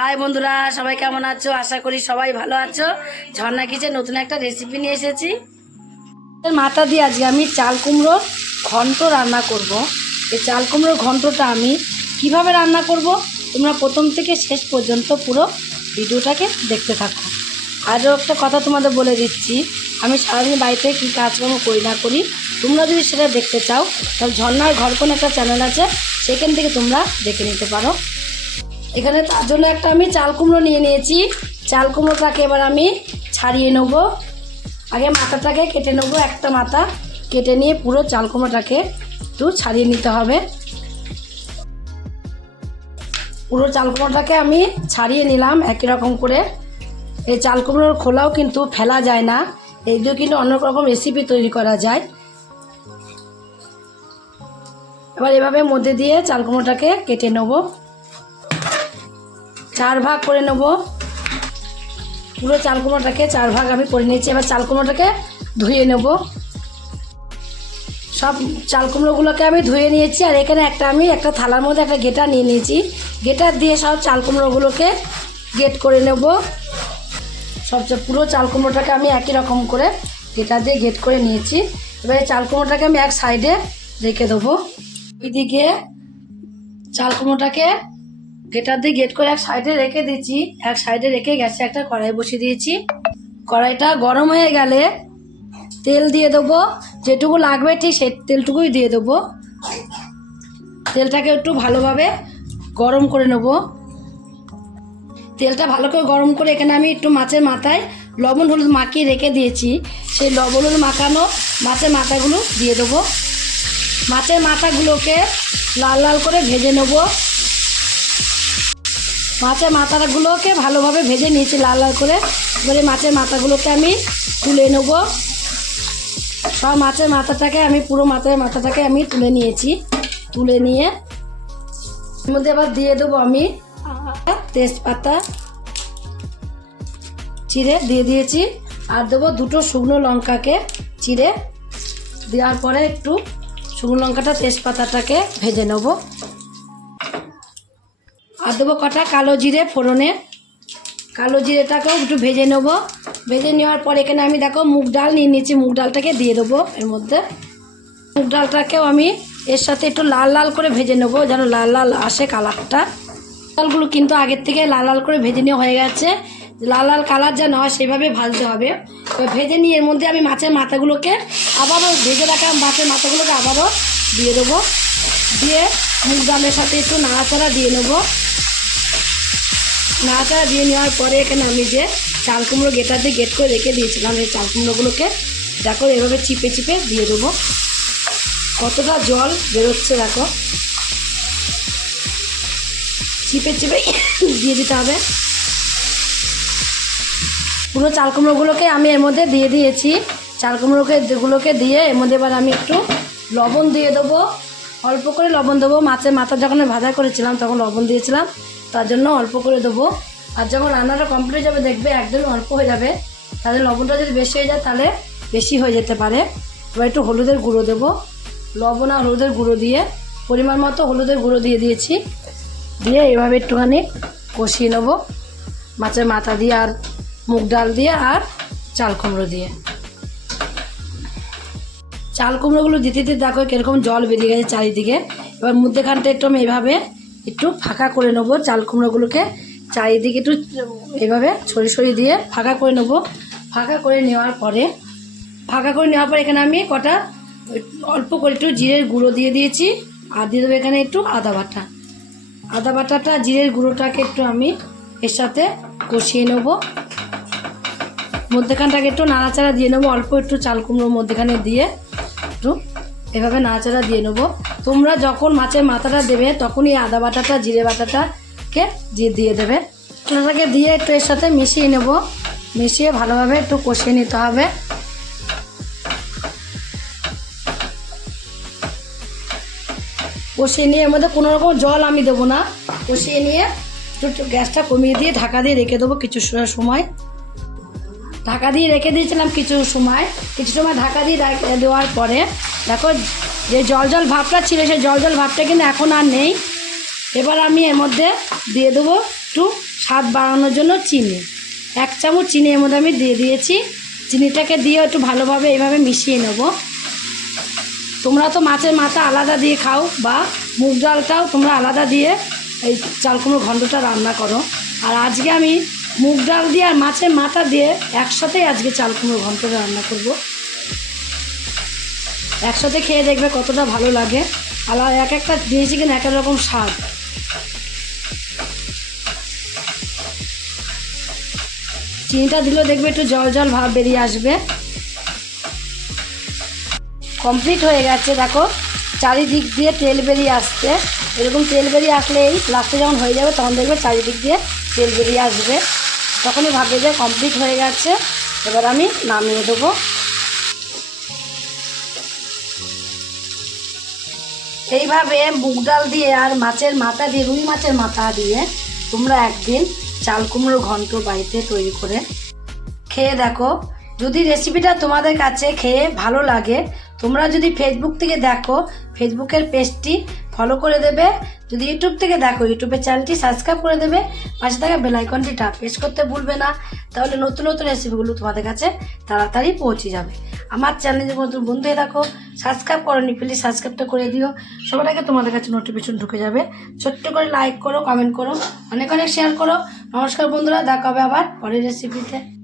High বন্ধুরা, সবাই কেমন আছো? আশা করি সবাই ভালো আছো। ঝর্ণা কিচেন নতুন একটা রেসিপি নিয়ে এসেছি। মাথা দিয়ে আজকে আমি চাল কুমড়োর ঘন্ট রান্না করব। এই চাল কুমড়োর ঘন্টটা আমি কিভাবে রান্না করব, তোমরা প্রথম থেকে শেষ পর্যন্ত পুরো ভিডিওটাকে দেখতে থাকো। আরও একটা কথা তোমাদের বলে দিচ্ছি, আমি সারাদিন বাড়িতে কী কাজকর্ম করি না করি, তোমরা যদি সেটা দেখতে চাও তাহলে ঝর্ণার ঘর কোন একটা চ্যানেল আছে, সেখান থেকে তোমরা দেখে নিতে পারো। এখানে তার জন্য একটা আমি চাল কুমড়ো নিয়ে নিয়েছি। চাল কুমড়োটাকে এবার আমি ছাড়িয়ে নেব। আগে মাথাটাকে কেটে নেব, একটা মাথা কেটে নিয়ে পুরো চাল কুমড়োটাকে একটু ছাড়িয়ে নিতে হবে। পুরো চাল কুমড়োটাকে আমি ছাড়িয়ে নিলাম একই রকম করে। এই চাল কুমড়োর খোলাও কিন্তু ফেলা যায় না, এই দিয়ে কিন্তু অনেক রকম রেসিপি তৈরি করা যায়। এবার এভাবে মধ্যে দিয়ে চাল কুমড়োটাকে কেটে নেব, 4 ভাগ করে নেব। পুরো চাল কুমড়োটাকে 4 ভাগ আমি করে নিয়েছি। এবার চাল কুমড়োটাকে ধুয়ে নেব। সব চাল কুমড়োগুলোকে আমি ধুয়ে নিয়েছি। আর এখানে আমি একটা থালার মধ্যে একটা গেটার নিয়ে নিয়েছি। গেটার দিয়ে সব চাল কুমড়োগুলোকে গেট করে নেব। পুরো চাল কুমড়োটাকে আমি একই রকম করে গেটার দিয়ে গেট করে নিয়েছি। এবার এই চাল কুমড়োটাকে আমি এক সাইডে রেখে দেবো। এদিকে চাল কুমড়োটাকে গেটার দিয়ে গেট করে এক সাইডে রেখে দিচ্ছি। এক সাইডে রেখে গ্যাসে একটা কড়াই বসিয়ে দিয়েছি। কড়াইটা গরম হয়ে গেলে তেল দিয়ে দেবো, যেটুকু লাগবে ঠিক সেই তেলটুকুই দিয়ে দেবো। তেলটাকে একটু ভালোভাবে গরম করে নেব। তেলটা ভালো করে গরম করে এখানে আমি একটু মাছের মাথায় লবণ হলুদ মাখিয়ে রেখে দিয়েছি। সেই লবণ হলুদ মাখানো মাছের মাথাগুলো দিয়ে দেবো। মাছের মাথাগুলোকে লাল লাল করে ভেজে নেব। মাছের মাথাগুলোকে ভালোভাবে ভেজে নিয়েছি লাল লাল করে। এবারে মাছের মাথাগুলোকে আমি তুলে নেব। সব মাছের মাথাটাকে আমি পুরো মাথাটাকে আমি তুলে নিয়েছি। তুলে নিয়ে এর মধ্যে এবার দিয়ে দেবো আমি তেজপাতা চিড়ে দিয়ে দিয়েছি। আর দেবো 2টো শুকনো লঙ্কাকে চিড়ে দেওয়ার পরে একটু শুকনো লঙ্কাটা তেজপাতাটাকে ভেজে নেব। আর দেবো কটা কালো জিরে ফোড়নে। কালো জিরেটাকেও একটু ভেজে নেব। ভেজে নেওয়ার পর এখানে আমি দেখো মুগ ডাল নিয়ে নিয়েছি। মুগ ডালটাকে দিয়ে দেবো এর মধ্যে। মুগ ডালটাকেও আমি এর সাথে একটু লাল লাল করে ভেজে নেব, যেন লাল লাল আসে কালারটা। ডালগুলো কিন্তু আগের থেকে লাল লাল করে ভেজে নেওয়া হয়ে গেছে। লাল লাল কালার যেন হয় সেইভাবে ভাজতে হবে। ভেজে নিয়ে এর মধ্যে আমি মাছের মাথাগুলোকে আবারও ভেজে রাখা মাছের মাথাগুলোকে আবারও দিয়ে দেবো। দিয়ে মুগ ডালের সাথে একটু নাড়াচাড়া দিয়ে নেবো। নাড়াচাড়া দিয়ে নেওয়ার পরে এখানে আমি যে চাল কুমড়ো গেটার দিয়ে গেট করে রেখে দিয়েছিলাম, এই চাল কুমড়োগুলোকে দেখো এভাবে চিপে চিপে দিয়ে দেবো। কতটা জল বেরোচ্ছে দেখো, চিপে চিপে দিয়ে দিতে হবে। পুরো চাল কুমড়োগুলোকে আমি এর মধ্যে দিয়ে দিয়েছি। চাল কুমড়োগুলোকে দিয়ে এর মধ্যে এবার আমি একটু লবণ দিয়ে দেবো, অল্প করে লবণ দেবো। মাছের মাথা যখন ভাজা করেছিলাম তখন লবণ দিয়েছিলাম, তার জন্য অল্প করে দেবো। আর যখন রান্নাটা কমপ্লিট হয়ে যাবে দেখবে একদমই অল্প হয়ে যাবে। তাহলে লবণটা যদি বেশি হয়ে যায় তাহলে বেশি হয়ে যেতে পারে। এবার একটু হলুদের গুঁড়ো দেবো। লবণ আর হলুদের গুঁড়ো দিয়ে পরিমাণ মতো হলুদের গুঁড়ো দিয়ে দিয়েছি। দিয়ে এভাবে একটুখানি কষিয়ে নেব মাছের মাথা দিয়ে আর মুগ ডাল দিয়ে আর চাল কুমড়ো দিয়ে। চাল কুমড়োগুলো দিতে দিতে দেখো কীরকম জল বেরিয়ে গেছে চারিদিকে। এবার মধ্যেখানটা একটু আমি এইভাবে একটু ফাঁকা করে নেবো। চাল কুমড়োগুলোকে চারিদিকে একটু এইভাবে ছড়িয়ে ছড়িয়ে দিয়ে ফাঁকা করে নেবো। ফাঁকা করে নেওয়ার পরে এখানে আমি কটা অল্প করে একটু জিরের গুঁড়ো দিয়ে দিয়েছি। আর দিয়ে দেবো এখানে একটু আদা বাটাটা জিরের গুঁড়োটাকে একটু আমি এর সাথে কষিয়ে নেব। মধ্যেখানটাকে একটু নাড়াচাড়া দিয়ে নেবো। অল্প একটু চাল কুমড়োর মধ্যেখানে দিয়ে একটু এভাবে নাড়াচাড়া দিয়ে নেবো। তোমরা যখন মাছের মাথাটা দেবে তখনই আদা বাটাটা জিরে বাটাটাকে দিয়ে দেবে। এটাকে দিয়ে একটু এর সাথে মিশিয়ে নেব। মিশিয়ে ভালোভাবে একটু কষিয়ে নিতে হবে। কষিয়ে নিয়ে এর মধ্যে কোনো রকম জল আমি দেবো না। কষিয়ে নিয়ে একটু গ্যাসটা কমিয়ে দিয়ে ঢাকা দিয়ে রেখে দেবো কিছু সময়। ঢাকা দিয়ে রেখে দিয়েছিলাম কিছু সময় ঢাকা দিয়ে দেওয়ার পরে দেখো যে জল ভাবটা ছিল সেই জল ভাবটা কিন্তু এখন আর নেই। এবার আমি এর মধ্যে দিয়ে দেবো একটু স্বাদ বাড়ানোর জন্য চিনি, 1 চামচ চিনি এর মধ্যে আমি দিয়ে দিয়েছি। চিনিটাকে দিয়ে একটু ভালোভাবে এইভাবে মিশিয়ে নেব। তোমরা তো মাছের মাথা আলাদা দিয়ে খাও বা মুগ ডালটাও তোমরা আলাদা দিয়ে এই চাল কুমড়ো ঘন্টটা রান্না করো, আর আজকে আমি মুগ ডাল দিয়ে আর মাছের মাথা দিয়ে একসাথেই আজকে চাল কুমড়ো ঘন্টটা রান্না করব। একসাথে খেয়ে দেখবে কতটা ভালো লাগে, আলাদা এক একটা জিনিসই কিন্তু এক এক রকম স্বাদ। চিনিটা দিলেও দেখবে একটু জল জল ভাব বেরিয়ে আসবে। কমপ্লিট হয়ে গেছে, দেখো চারিদিক দিয়ে তেল বেরিয়ে আসছে। এরকম তেল বেরিয়ে আসলেই লাস্টে যখন হয়ে যাবে তখন দেখবে চারিদিক দিয়ে তেল বেরিয়ে আসবে, তখনই ভাববে যে কমপ্লিট হয়ে গেছে। এবার আমি নামিয়ে দেবো। এইভাবে মুগ ডাল দিয়ে আর মাছের মাথা দিয়ে, রুই মাছের মাথা দিয়ে তোমরা একদিন চাল কুমড়ো ঘন্ট বাড়িতে তৈরি করে খেয়ে দেখো। যদি রেসিপিটা তোমাদের কাছে খেয়ে ভালো লাগে, তোমরা যদি ফেসবুক থেকে দেখো ফেসবুকের পেজটি ফলো করে দেবে, যদি ইউটিউব থেকে দেখো ইউটিউবের চ্যানেলটি সাবস্ক্রাইব করে দেবে, পাশে থাকা বেল আইকনটি প্রেস করতে ভুলবে না, তাহলে নতুন নতুন রেসিপিগুলো তোমাদের কাছে তাড়াতাড়ি পৌঁছে যাবে। আমার চ্যানেলে নতুন বন্ধু হয়ে থাকো, সাবস্ক্রাইব করোনি প্লিজ সাবস্ক্রাইবটা করে দিও, সবার আগে তোমাদের কাছে নোটিফিকেশন ঢুকে যাবে। ছোট্ট করে লাইক করো, কমেন্ট করো, অনেক অনেক শেয়ার করো। নমস্কার বন্ধুরা, দেখা হবে আবার পরের রেসিপিতে।